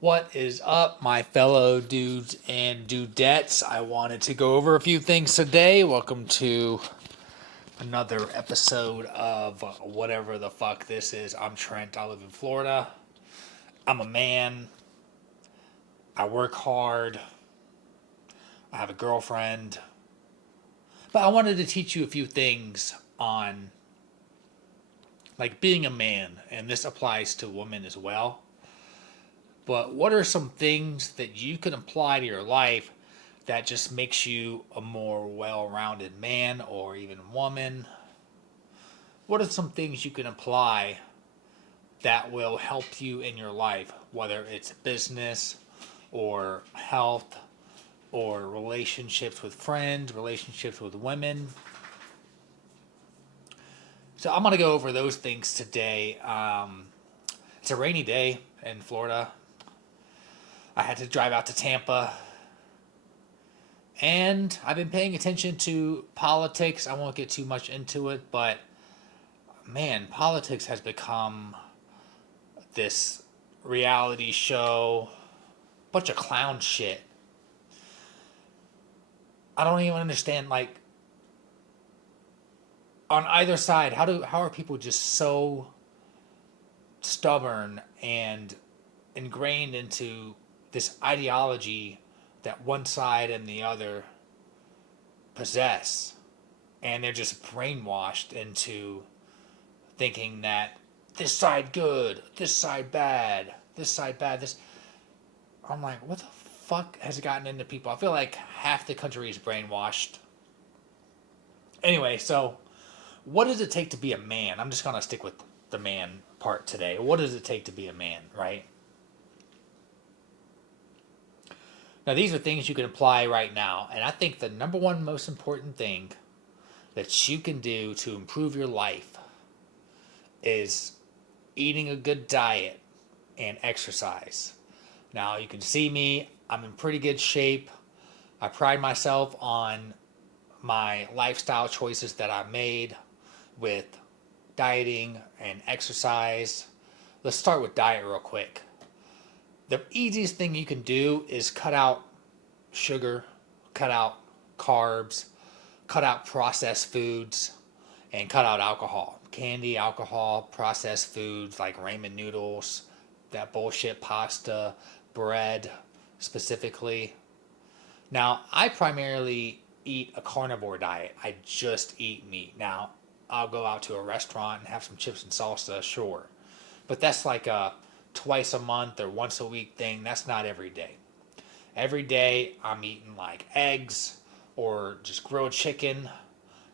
What is up, my fellow dudes and dudettes? I wanted to go over a few things today. Welcome to another episode of whatever the fuck this is. I'm Trent. I live in Florida. I'm a man. I work hard. I have a girlfriend. But I wanted to teach you a few things on like being a man, and this applies to women as well. But what are some things that you can apply to your life that just makes you a more well-rounded man or even woman? What are some things you can apply that will help you in your life, whether it's business or health or relationships with friends, relationships with women? So I'm going to go over those things today. It's a rainy day in Florida. I had to drive out to Tampa. And I've been paying attention to politics. I won't get too much into it, but man, politics has become this reality show, bunch of clown shit. I don't even understand, like, on either side, how are people just so stubborn and ingrained into this ideology that one side and the other possess, and they're just brainwashed into thinking that this side good, this side bad, this side bad, this. I'm like, what the fuck has gotten into people? I feel like half the country is brainwashed. Anyway, so what does it take to be a man? I'm just gonna stick with the man part today. What does it take to be a man, right? Now, these are things you can apply right now, and I think the number one most important thing that you can do to improve your life is eating a good diet and exercise. Now, you can see me, I'm in pretty good shape. I pride myself on my lifestyle choices that I made with dieting and exercise. Let's start with diet real quick. The easiest thing you can do is cut out sugar, cut out carbs, cut out processed foods, and cut out alcohol. Candy, alcohol, processed foods like ramen noodles, that bullshit pasta, bread specifically. Now, I primarily eat a carnivore diet. I just eat meat. Now, I'll go out to a restaurant and have some chips and salsa, sure. But that's like a twice a month or once a week thing. That's not every day. Every day I'm eating like eggs or just grilled chicken,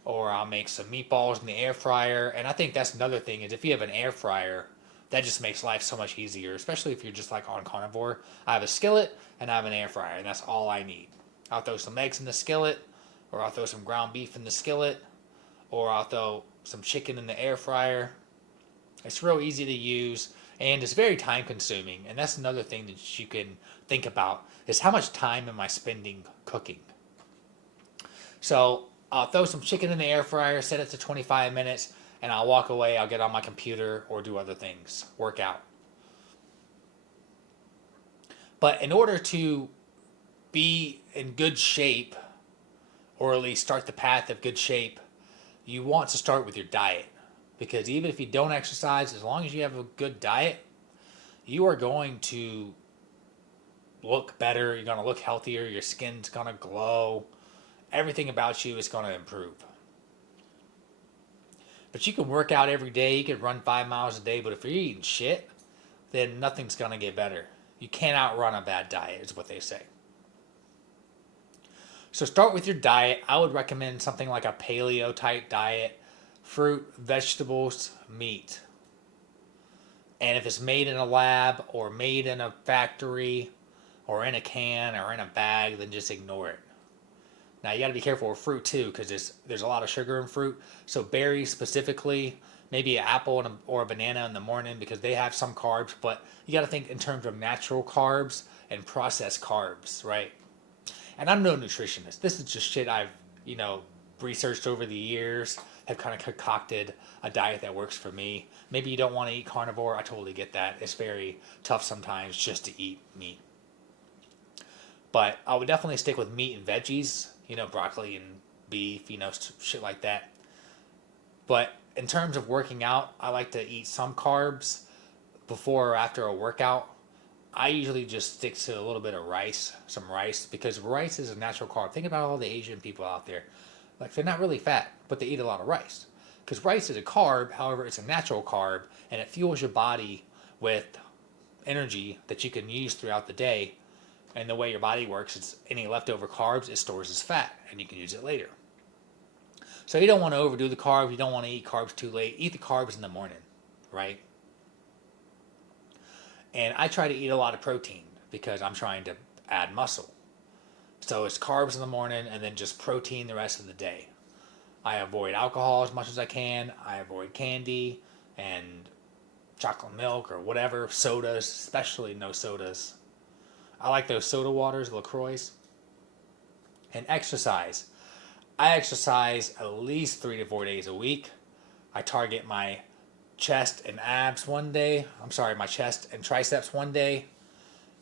or I'll make some meatballs in the air fryer. And I think that's another thing is if you have an air fryer, that just makes life so much easier, especially if you're just like on carnivore. I have a skillet and I have an air fryer, and that's all I need. I'll throw some eggs in the skillet, or I'll throw some ground beef in the skillet, or I'll throw some chicken in the air fryer. It's real easy to use, and it's very time consuming. And that's another thing that you can think about is how much time am I spending cooking? So I'll throw some chicken in the air fryer, set it to 25 minutes, and I'll walk away. I'll get on my computer or do other things, work out. But in order to be in good shape, or at least start the path of good shape, you want to start with your diet. Because even if you don't exercise, as long as you have a good diet, you are going to look better. You're going to look healthier. Your skin's going to glow. Everything about you is going to improve. But you can work out every day. You can run 5 miles a day. But if you're eating shit, then nothing's going to get better. You can't outrun a bad diet, is what they say. So start with your diet. I would recommend something like a paleo type diet: fruit, vegetables, meat. And if it's made in a lab or made in a factory or in a can or in a bag, then just ignore it. Now you got to be careful with fruit too, because there's a lot of sugar in fruit. So berries specifically, maybe an apple or a banana in the morning, because they have some carbs. But you got to think in terms of natural carbs and processed carbs, right? And I'm no nutritionist. This is just shit I've researched over the years have kind of concocted a diet that works for me. Maybe you don't want to eat carnivore. I totally get that. It's very tough sometimes just to eat meat. But I would definitely stick with meat and veggies, broccoli and beef, shit like that. But in terms of working out, I like to eat some carbs before or after a workout. I usually just stick to a little bit of some rice, because rice is a natural carb. Think about all the Asian people out there. Like, they're not really fat, but they eat a lot of rice. Because rice is a carb, however, it's a natural carb, and it fuels your body with energy that you can use throughout the day. And the way your body works, it's any leftover carbs, it stores as fat, and you can use it later. So you don't want to overdo the carbs. You don't want to eat carbs too late. Eat the carbs in the morning, right? And I try to eat a lot of protein because I'm trying to add muscle. So it's carbs in the morning and then just protein the rest of the day. I avoid alcohol as much as I can. I avoid candy and chocolate milk or whatever, sodas, especially no sodas. I like those soda waters, LaCroix. And exercise. I exercise at least 3 to 4 days a week. I target my chest and abs one day. My chest and triceps one day.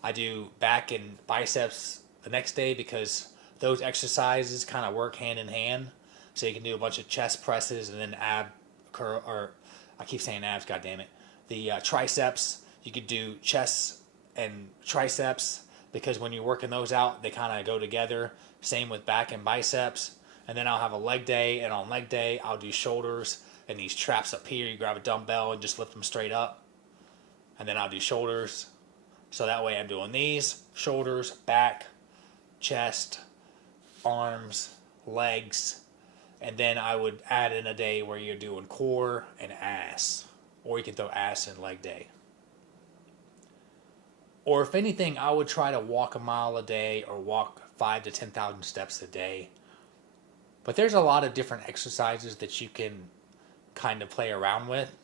I do back and biceps the next day, because those exercises kind of work hand in hand. So you can do a bunch of chest presses and then ab curl, or I keep saying abs, god damn it. The triceps, you could do chest and triceps, because when you're working those out, they kind of go together. Same with back and biceps. And then I'll have a leg day, and on leg day, I'll do shoulders and these traps up here. You grab a dumbbell and just lift them straight up. And then I'll do shoulders. So that way I'm doing these, shoulders, back, chest, arms, legs. And then I would add in a day where you're doing core and ass. Or you can throw ass in leg day. Or if anything, I would try to walk a mile a day or walk 5 to 10,000 steps a day. But there's a lot of different exercises that you can kind of play around with.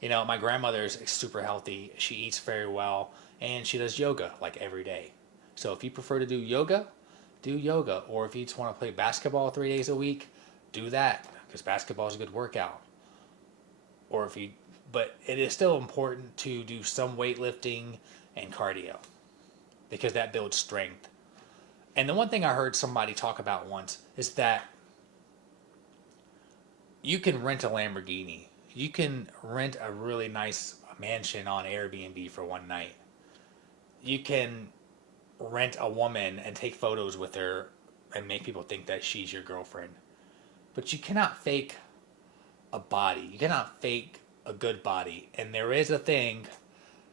My grandmother's super healthy. She eats very well, and she does yoga like every day. So if you prefer to do yoga, do yoga. Or if you just want to play basketball 3 days a week, do that, because basketball is a good workout. But it is still important to do some weightlifting and cardio, because that builds strength. And the one thing I heard somebody talk about once is that you can rent a Lamborghini. You can rent a really nice mansion on Airbnb for one night. You can rent a woman and take photos with her and make people think that she's your girlfriend. But you cannot fake a body. You cannot fake a good body. And there is a thing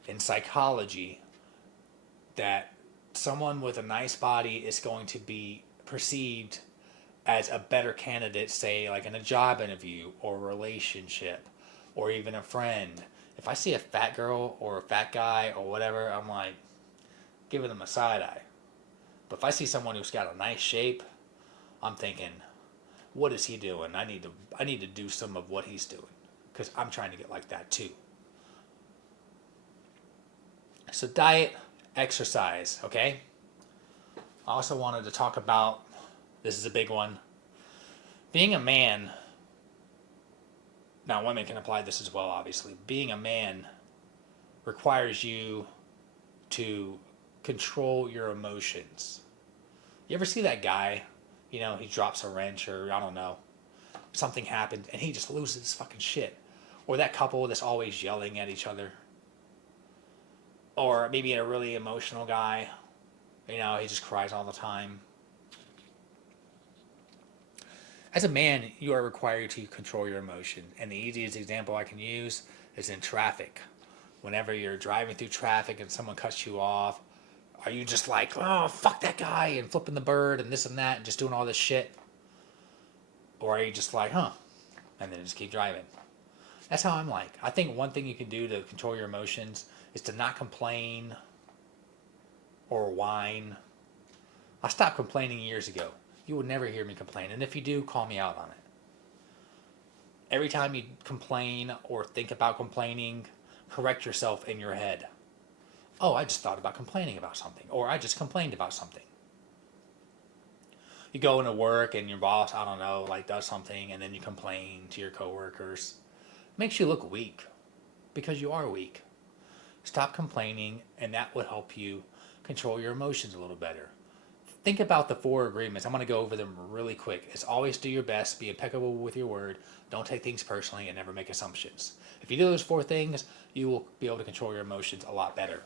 in psychology that someone with a nice body is going to be perceived as a better candidate, say like in a job interview or a relationship or even a friend. If I see a fat girl or a fat guy or whatever, I'm like giving them a side eye. But if I see someone who's got a nice shape, I'm thinking, what is he doing? I need to do some of what he's doing, because I'm trying to get like that too. So diet, exercise, okay? I also wanted to talk about, this is a big one, being a man. Now, women can apply this as well, obviously. Being a man requires you to control your emotions. You ever see that guy, he drops a wrench or, I don't know, something happened and he just loses his fucking shit. Or that couple that's always yelling at each other. Or maybe a really emotional guy, he just cries all the time. As a man, you are required to control your emotion. And the easiest example I can use is in traffic. Whenever you're driving through traffic and someone cuts you off, are you just like, oh, fuck that guy, and flipping the bird and this and that and just doing all this shit? Or are you just like, huh, and then just keep driving? That's how I'm like. I think one thing you can do to control your emotions is to not complain or whine. I stopped complaining years ago. You would never hear me complain. And if you do, call me out on it. Every time you complain or think about complaining, correct yourself in your head. Oh, I just thought about complaining about something. Or I just complained about something. you go into work and your boss, I don't know, like does something and then you complain to your coworkers. Makes you look weak because you are weak. Stop complaining and that will help you control your emotions a little better. Think about the 4 agreements. I'm going to go over them really quick. It's always do your best, be impeccable with your word, don't take things personally, and never make assumptions. If you do those 4 things, you will be able to control your emotions a lot better.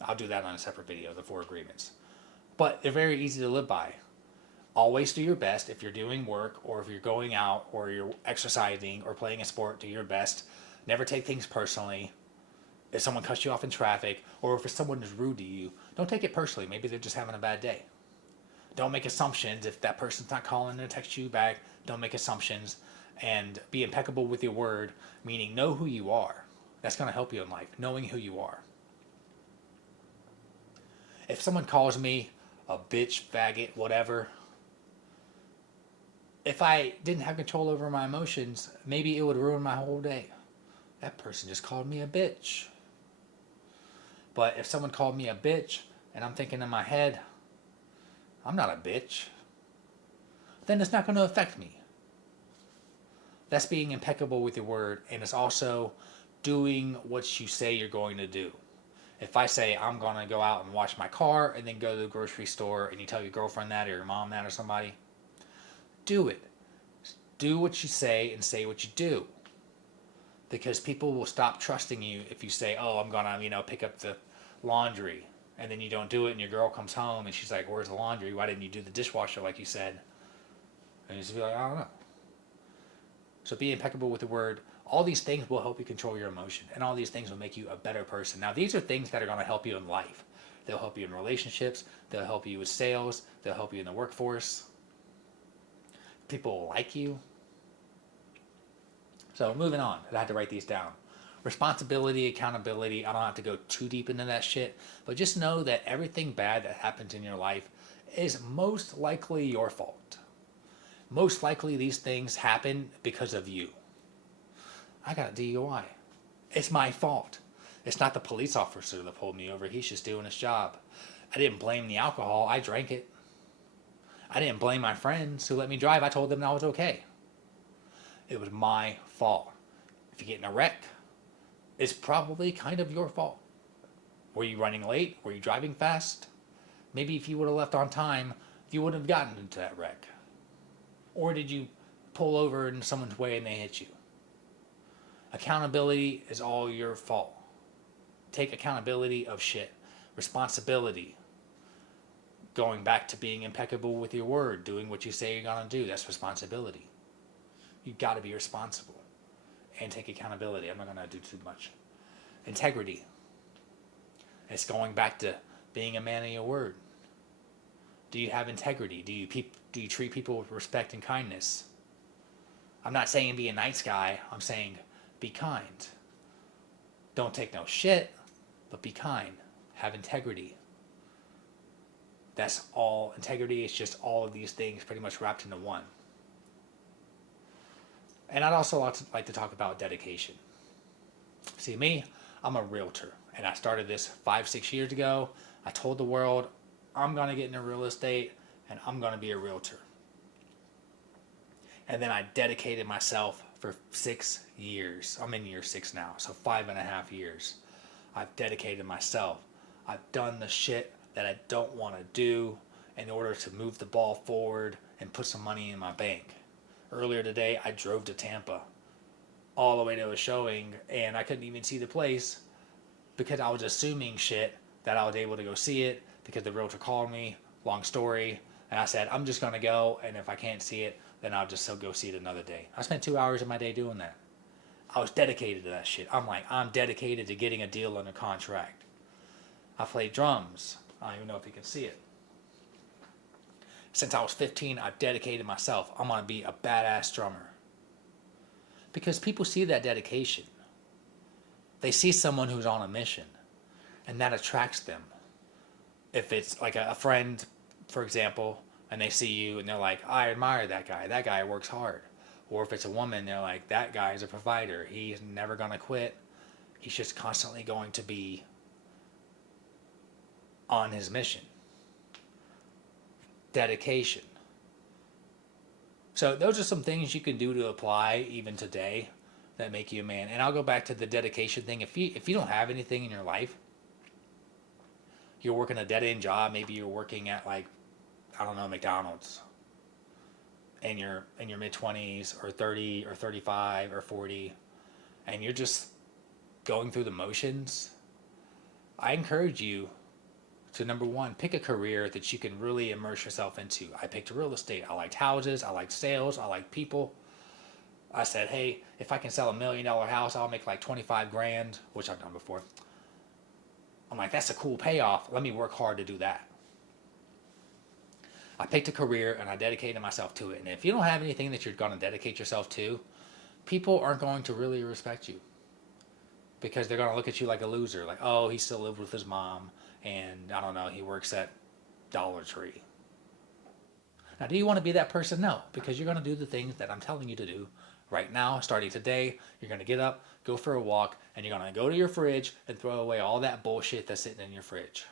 I'll do that on a separate video, the 4 agreements. But they're very easy to live by. Always do your best. If you're doing work or if you're going out or you're exercising or playing a sport, do your best. Never take things personally. If someone cuts you off in traffic or if someone is rude to you, don't take it personally. Maybe they're just having a bad day. Don't make assumptions. If that person's not calling or text you back, don't make assumptions. And be impeccable with your word, meaning know who you are. That's going to help you in life, knowing who you are. If someone calls me a bitch, faggot, whatever, if I didn't have control over my emotions, maybe it would ruin my whole day. That person just called me a bitch. But if someone called me a bitch and I'm thinking in my head, I'm not a bitch, then it's not going to affect me. That's being impeccable with your word, and it's also doing what you say you're going to do. If I say I'm going to go out and wash my car and then go to the grocery store and you tell your girlfriend that or your mom that or somebody, do it. Do what you say and say what you do. Because people will stop trusting you if you say, oh, I'm going to, pick up the laundry. And then you don't do it and your girl comes home and she's like, where's the laundry? Why didn't you do the dishwasher like you said? And you just be like, I don't know. So be impeccable with the word. All these things will help you control your emotion. And all these things will make you a better person. Now, these are things that are going to help you in life. They'll help you in relationships. They'll help you with sales. They'll help you in the workforce. People will like you. So moving on, I had to write these down. Responsibility, accountability, I don't have to go too deep into that shit, but just know that everything bad that happens in your life is most likely your fault. Most likely these things happen because of you. I got a DUI. It's my fault. It's not the police officer that pulled me over. He's just doing his job. I didn't blame the alcohol. I drank it. I didn't blame my friends who let me drive. I told them I was okay. It was my fault. If you get in a wreck, it's probably kind of your fault. Were you running late? Were you driving fast? Maybe if you would have left on time, you wouldn't have gotten into that wreck. Or did you pull over in someone's way and they hit you? Accountability is all your fault. Take accountability of shit. Responsibility. Going back to being impeccable with your word, doing what you say you're going to do, that's responsibility. You've got to be responsible and take accountability. I'm not going to do too much. Integrity. It's going back to being a man of your word. Do you have integrity? Do you treat people with respect and kindness? I'm not saying be a nice guy. I'm saying be kind. Don't take no shit, but be kind. Have integrity. That's all. Integrity is just all of these things pretty much wrapped into one. And I'd also like to talk about dedication. See, me, I'm a realtor. And I started this 5-6 years ago. I told the world, I'm going to get into real estate and I'm going to be a realtor. And then I dedicated myself for 6 years. I'm in year 6 now, so 5.5 years. I've dedicated myself. I've done the shit that I don't want to do in order to move the ball forward and put some money in my bank. Earlier today, I drove to Tampa all the way to a showing, and I couldn't even see the place because I was assuming shit that I was able to go see it because the realtor called me, long story, and I said, I'm just going to go, and if I can't see it, then I'll just go see it another day. I spent 2 hours of my day doing that. I was dedicated to that shit. I'm dedicated to getting a deal under contract. I played drums. I don't even know if you can see it. Since I was 15, I've dedicated myself. I'm going to be a badass drummer. Because people see that dedication. They see someone who's on a mission, and that attracts them. If it's like a friend, for example, and they see you and they're like, I admire that guy. That guy works hard. Or if it's a woman, they're like, that guy is a provider. He's never going to quit. He's just constantly going to be on his mission. Dedication. So those are some things you can do to apply even today that make you a man. And I'll go back to the dedication thing. If you don't have anything in your life, you're working a dead end job. Maybe you're working at like, I don't know, McDonald's, and you're in your mid 20s or 30 or 35 or 40, and you're just going through the motions. I encourage you to, number one, pick a career that you can really immerse yourself into. I picked real estate. I liked houses. I liked sales. I liked people. I said, hey, if I can sell $1 million house, I'll make like 25 grand, which I've done before. I'm like, that's a cool payoff. Let me work hard to do that. I picked a career and I dedicated myself to it. And if you don't have anything that you're going to dedicate yourself to, people aren't going to really respect you, because they're going to look at you like a loser. Like, oh, he still lives with his mom, and I don't know, he works at Dollar Tree. Now, do you want to be that person? No, because you're going to do the things that I'm telling you to do right now, starting today. You're going to get up, go for a walk, and you're going to go to your fridge and throw away all that bullshit that's sitting in your fridge.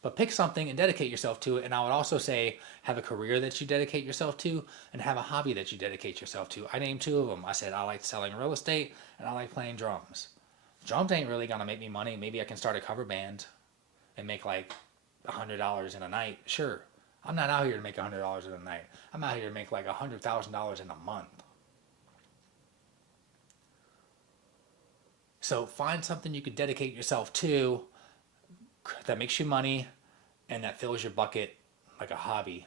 But pick something and dedicate yourself to it. And I would also say have a career that you dedicate yourself to, and have a hobby that you dedicate yourself to. I named two of them. I said I like selling real estate and I like playing drums. Drums ain't really going to make me money. Maybe I can start a cover band and make like $100 in a night. Sure. I'm not out here to make $100 in a night. I'm out here to make like $100,000 in a month. So find something you can dedicate yourself to that makes you money and that fills your bucket like a hobby.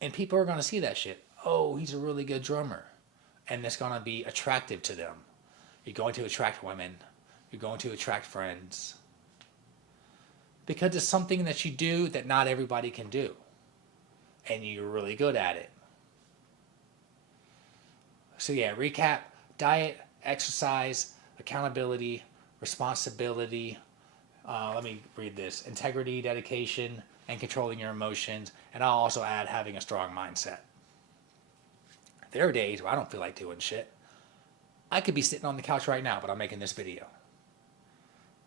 And people are going to see that shit. Oh, he's a really good drummer. And it's going to be attractive to them. You're going to attract women. You're going to attract friends. Because it's something that you do that not everybody can do. And you're really good at it. So yeah, recap: diet, exercise, accountability, responsibility. Let me read this: integrity, dedication, and controlling your emotions. And I'll also add having a strong mindset. There are days where I don't feel like doing shit. I could be sitting on the couch right now, but I'm making this video.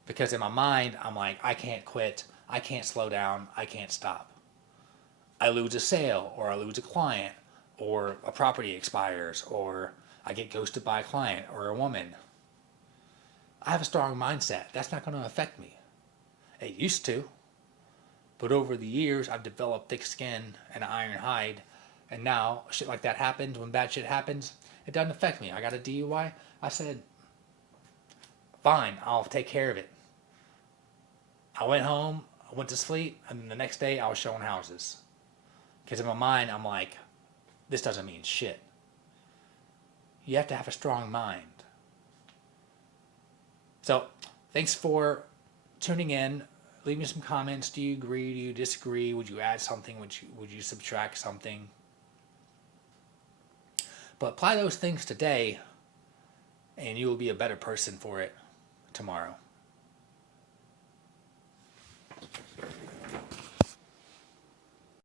Because in my mind, I'm like, I can't quit. I can't slow down. I can't stop. I lose a sale, or I lose a client, or a property expires, or I get ghosted by a client or a woman. I have a strong mindset. That's not going to affect me. It used to. But over the years, I've developed thick skin and an iron hide. And now, shit like that happens, when bad shit happens, it doesn't affect me. I got a DUI. I said, fine, I'll take care of it. I went home, I went to sleep, and then the next day I was showing houses. Because in my mind, I'm like, this doesn't mean shit. You have to have a strong mind. So, thanks for tuning in. Leave me some comments. Do you agree? Do you disagree? Would you add something? Would you subtract something? But apply those things today, and you will be a better person for it tomorrow.